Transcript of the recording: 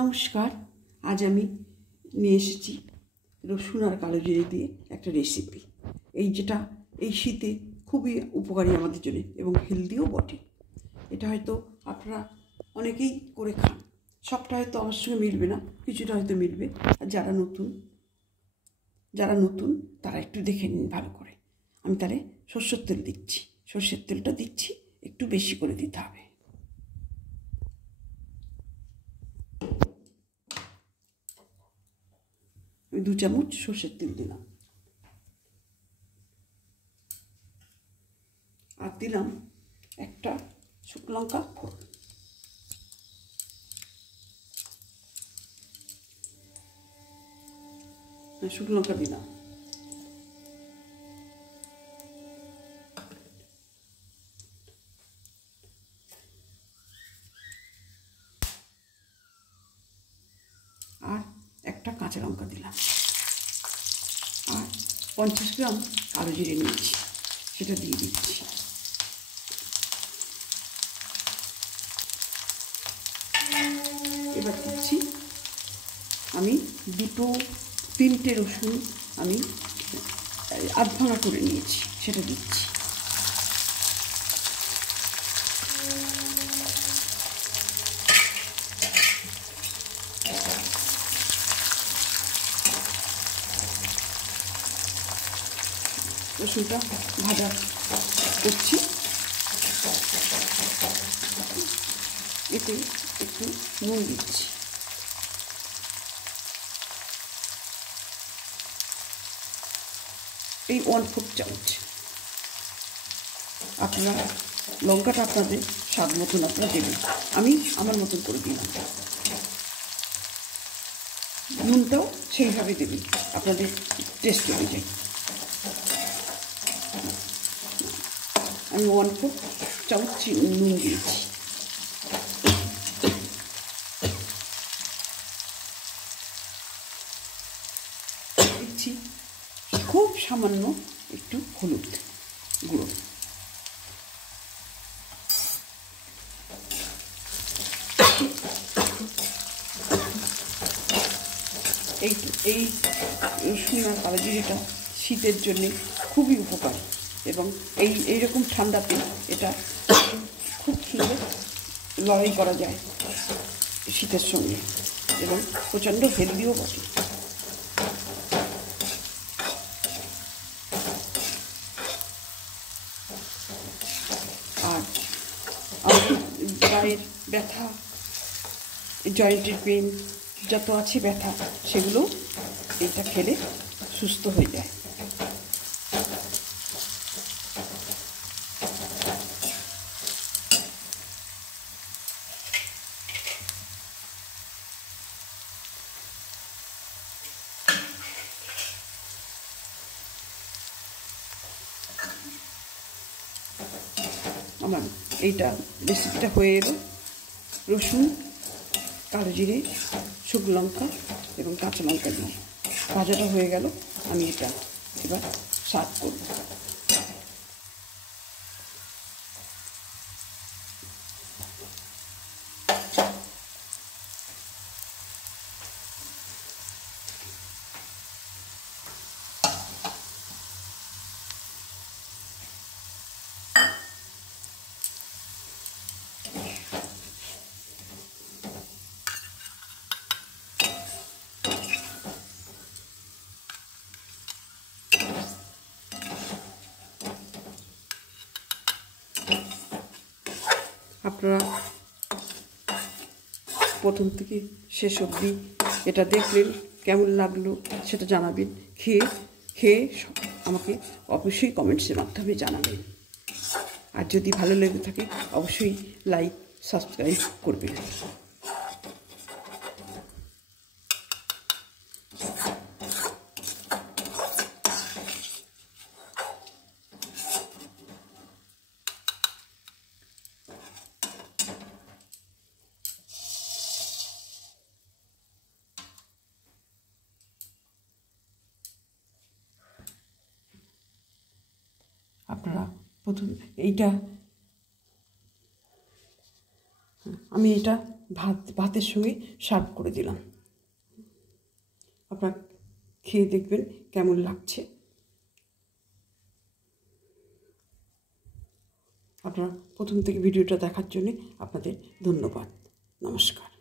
নমস্কার। আজ আমি নিয়ে এসেছি রসুন আর কালো জিরে দিয়ে একটা রেসিপি। যেটা এই শীতে খুবই উপকারী আমাদের জন্য এবং হেলদিও বটে। এটা হয়তো আপনারা অনেকেই করে খান, সবটা হয়তো আমার সঙ্গে মিলবে না, কিছুটা হয়তো মিলবে। আর যারা নতুন তারা একটু দেখে নিন ভালো করে। আমি তাহলে সর্ষের তেল দিচ্ছি। সর্ষের তেলটা দিচ্ছি, একটু বেশি করে দিতে হবে। আমি 2 চামচ সর্ষের তেল দিলাম, আর দিলাম একটা শুকনো লঙ্কা ফোড়ন। শুকনো লঙ্কা দিলাম, আর একটা কাঁচা লঙ্কা দিলাম, আর 50 গ্রাম কালো জিরে নিয়েছি, সেটা দিয়ে দিচ্ছি। এবার দিচ্ছি আমি 2-3টে রসুন আমি আধ ভাঙা করে নিয়েছি, সেটা দিচ্ছি। রসুনটা ভাজা করছি, এতে একটু নুন দিচ্ছি। এই 1/4 চামচ। আপনারা লঙ্কাটা আপনাদের স্বাদ মতন আপনারা দেবেন, আমি আমার মতন করে দিলাম। নুনটাও সেইভাবে দেবেন আপনাদের টেস্ট অনুযায়ী। আমি 1/4 চামচ নুন দিয়েছি। দিচ্ছি খুব সামান্য একটু হলুদ গুঁড়ো। এই রসুন আর কালো জিরেটা শীতের জন্যে খুবই উপকারী, এবং এইরকম ঠান্ডাতে এটা খুব সুন্দর লড়াই করা যায় শীতের সঙ্গে, এবং প্রচণ্ড হেলদিও বটে। আর আমাদের গায়ের ব্যথা, জয়েন্টের পেন যত আছে ব্যথা, সেগুলো এটা খেলে সুস্থ হয়ে যায়। আমার এইটা রেসিপিটা হয়ে এলো। রসুন, কালো জিরে, শুকনো লঙ্কা এবং কাঁচা লঙ্কা দিয়ে ভাজাটা হয়ে গেল। আমি এটা এবার সার্ভ করব। আপনারা প্রথম থেকে শেষ অবধি এটা দেখলেন, কেমন লাগলো সেটা জানাবেন। খেয়ে আমাকে অবশ্যই কমেন্টসের মাধ্যমে জানাবেন। আর যদি ভালো লেগে থাকে অবশ্যই লাইক, সাবস্ক্রাইব করবেন। আপনারা প্রথম আমি এটা ভাতের সঙ্গে সার্ভ করে দিলাম। আপনারা খেয়ে দেখবেন কেমন লাগছে। আপনারা প্রথম থেকে ভিডিওটা দেখার জন্য আপনাদের ধন্যবাদ। নমস্কার।